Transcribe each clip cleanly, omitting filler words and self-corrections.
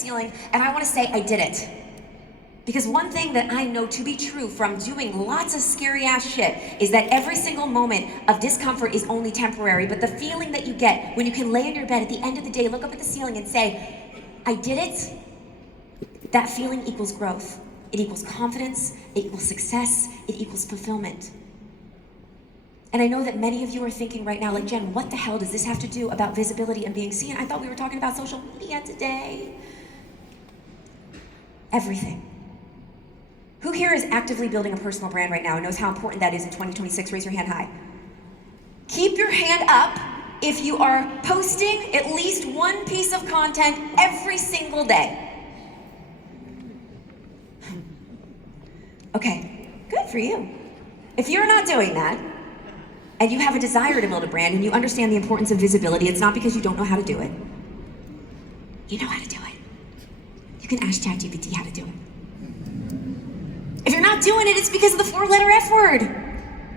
ceiling, and I want to say I did it. Because one thing that I know to be true from doing lots of scary ass shit is that every single moment of discomfort is only temporary, but the feeling that you get when you can lay in your bed at the end of the day, look up at the ceiling and say, I did it, that feeling equals growth. It equals confidence, it equals success, it equals fulfillment. And I know that many of you are thinking right now, like, Jen, what the hell does this have to do about visibility and being seen? I thought we were talking about social media today. Everything. Who here is actively building a personal brand right now and knows how important that is in 2026? Raise your hand high. Keep your hand up if you are posting at least one piece of content every single day. Okay, good for you. If you're not doing that, and you have a desire to build a brand and you understand the importance of visibility, it's not because you don't know how to do it. You know how to do it. You can ask ChatGPT how to do it. If you're not doing it, it's because of the 4-letter F word.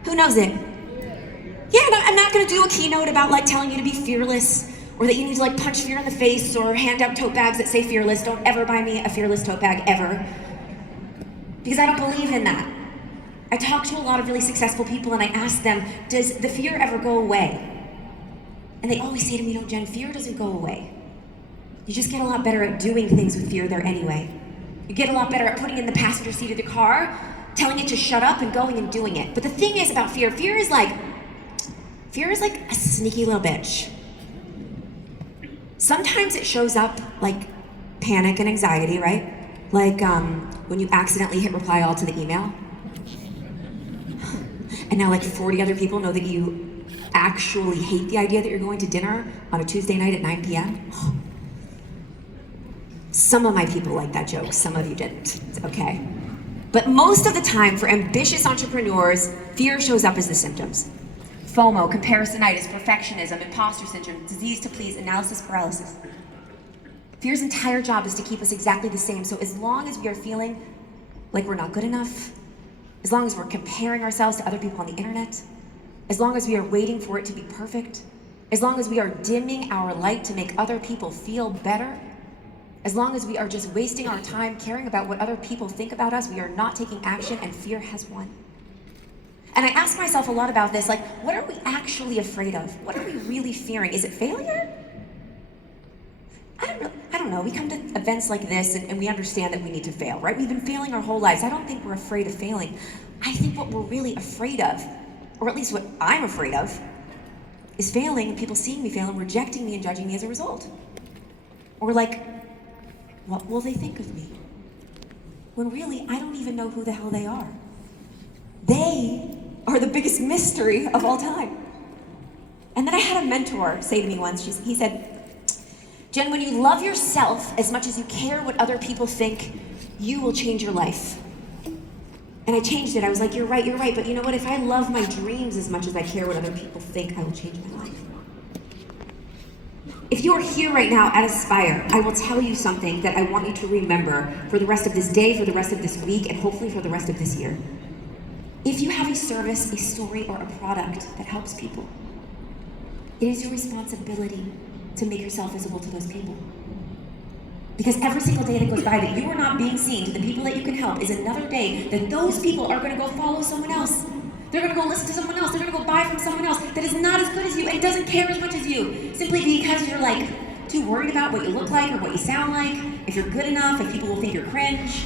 Who knows it? Yeah, I'm not gonna do a keynote about like telling you to be fearless or that you need to like punch fear in the face or hand out tote bags that say fearless. Don't ever buy me a fearless tote bag, ever. Because I don't believe in that. I talk to a lot of really successful people and I ask them, does the fear ever go away? And they always say to me, no, Jen, fear doesn't go away. You just get a lot better at doing things with fear there anyway. You get a lot better at putting in the passenger seat of the car, telling it to shut up and going and doing it. But the thing is about fear, fear is like a sneaky little bitch. Sometimes it shows up like panic and anxiety, right? Like when you accidentally hit reply all to the email. And now like 40 other people know that you actually hate the idea that you're going to dinner on a Tuesday night at 9 p.m. Some of my people like that joke, some of you didn't, it's okay. But most of the time for ambitious entrepreneurs, fear shows up as the symptoms. FOMO, comparisonitis, perfectionism, imposter syndrome, disease to please, analysis paralysis. Fear's entire job is to keep us exactly the same. So as long as we are feeling like we're not good enough, as long as we're comparing ourselves to other people on the internet, as long as we are waiting for it to be perfect, as long as we are dimming our light to make other people feel better, as long as we are just wasting our time caring about what other people think about us, we are not taking action and fear has won. And I ask myself a lot about this, like, what are we actually afraid of? What are we really fearing? Is it failure? I don't know. We come to events like this and we understand that we need to fail, right? We've been failing our whole lives. I don't think we're afraid of failing. I think what we're really afraid of, or at least what I'm afraid of, is failing and people seeing me fail and rejecting me and judging me as a result. Or like, what will they think of me? When really, I don't even know who the hell they are. They are the biggest mystery of all time. And then I had a mentor say to me once, he said, Jen, when you love yourself as much as you care what other people think, you will change your life. And I changed it. I was like, you're right. But you know what? If I love my dreams as much as I care what other people think, I will change my life. If you are here right now at Aspire, I will tell you something that I want you to remember for the rest of this day, for the rest of this week, and hopefully for the rest of this year. If you have a service, a story, or a product that helps people, it is your responsibility to make yourself visible to those people. Because every single day that goes by that you are not being seen to the people that you can help is another day that those people are gonna go follow someone else. They're gonna go listen to someone else. They're gonna go buy from someone else that is not as good as you and doesn't care as much as you, simply because you're like too worried about what you look like or what you sound like, if you're good enough, if people will think you're cringe.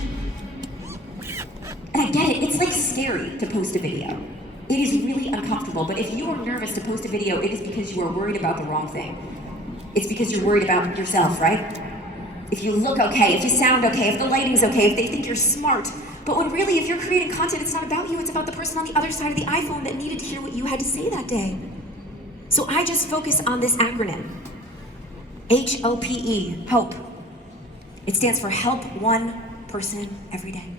And I get it, it's like scary to post a video. It is really uncomfortable, but if you are nervous to post a video, it is because you are worried about the wrong thing. It's because you're worried about yourself, right? If you look okay, if you sound okay, if the lighting's okay, if they think you're smart. But when really, if you're creating content, it's not about you, it's about the person on the other side of the iPhone that needed to hear what you had to say that day. So I just focus on this acronym, HOPE, HOPE. It stands for help one person every day.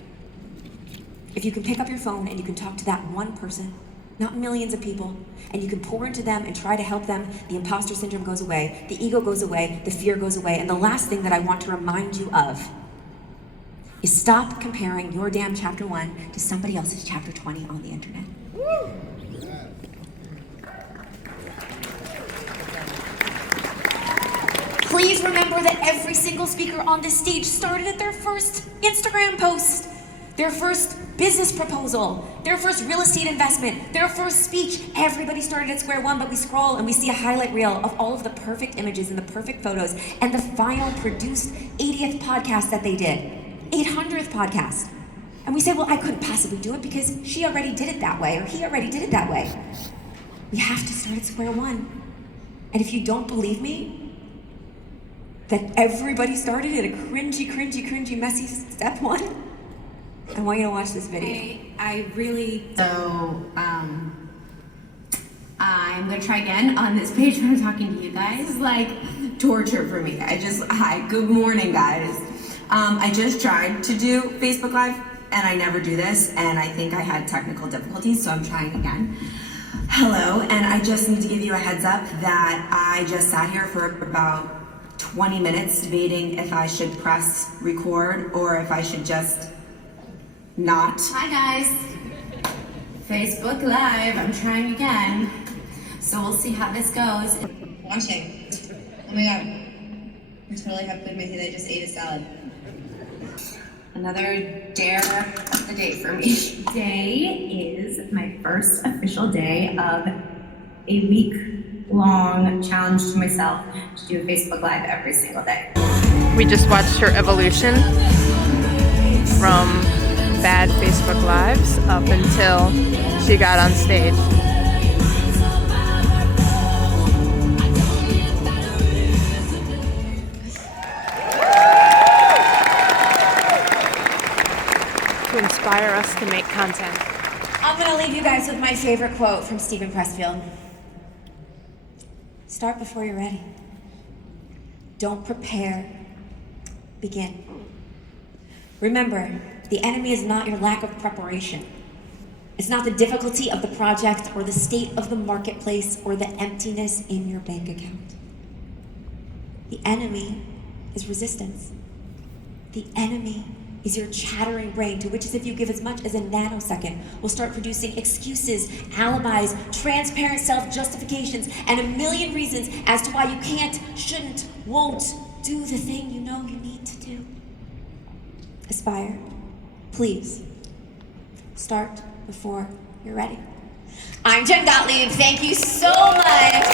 If you can pick up your phone and you can talk to that one person, not millions of people, and you can pour into them and try to help them, the imposter syndrome goes away, the ego goes away, the fear goes away, and the last thing that I want to remind you of is stop comparing your damn chapter 1 to somebody else's chapter 20 on the internet. Please remember that every single speaker on this stage started at their first Instagram post, their first business proposal, their first real estate investment, their first speech. Everybody started at square one, but we scroll and we see a highlight reel of all of the perfect images and the perfect photos and the final produced 80th podcast that they did, 800th podcast. And we say, well, I couldn't possibly do it because she already did it that way, or he already did it that way. We have to start at square one. And if you don't believe me, that everybody started at a cringy, messy step one, I want you to watch this video. So, I'm gonna try again on this page when I'm talking to you guys. Like, torture for me. Hi, good morning, guys. I just tried to do Facebook Live, and I never do this, and I think I had technical difficulties, so I'm trying again. Hello, and I just need to give you a heads up that I just sat here for about 20 minutes debating if I should press record or if I should just not. Hi guys, Facebook Live, I'm trying again. So we'll see how this goes. Watching. Oh my god. I totally have food in my teeth. I just ate a salad. Another dare of the day for me. Today is my first official day of a week-long challenge to myself to do Facebook Live every single day. We just watched her evolution from bad Facebook Lives up until she got on stage. To inspire us to make content. I'm gonna leave you guys with my favorite quote from Stephen Pressfield. Start before you're ready. Don't prepare, begin. Remember, the enemy is not your lack of preparation. It's not the difficulty of the project or the state of the marketplace or the emptiness in your bank account. The enemy is resistance. The enemy is your chattering brain, to which, as if you give as much as a nanosecond, will start producing excuses, alibis, transparent self-justifications, and a million reasons as to why you can't, shouldn't, won't do the thing you know you need to do. Aspire. Please. Start before you're ready. I'm Jengollieb. Thank you so much.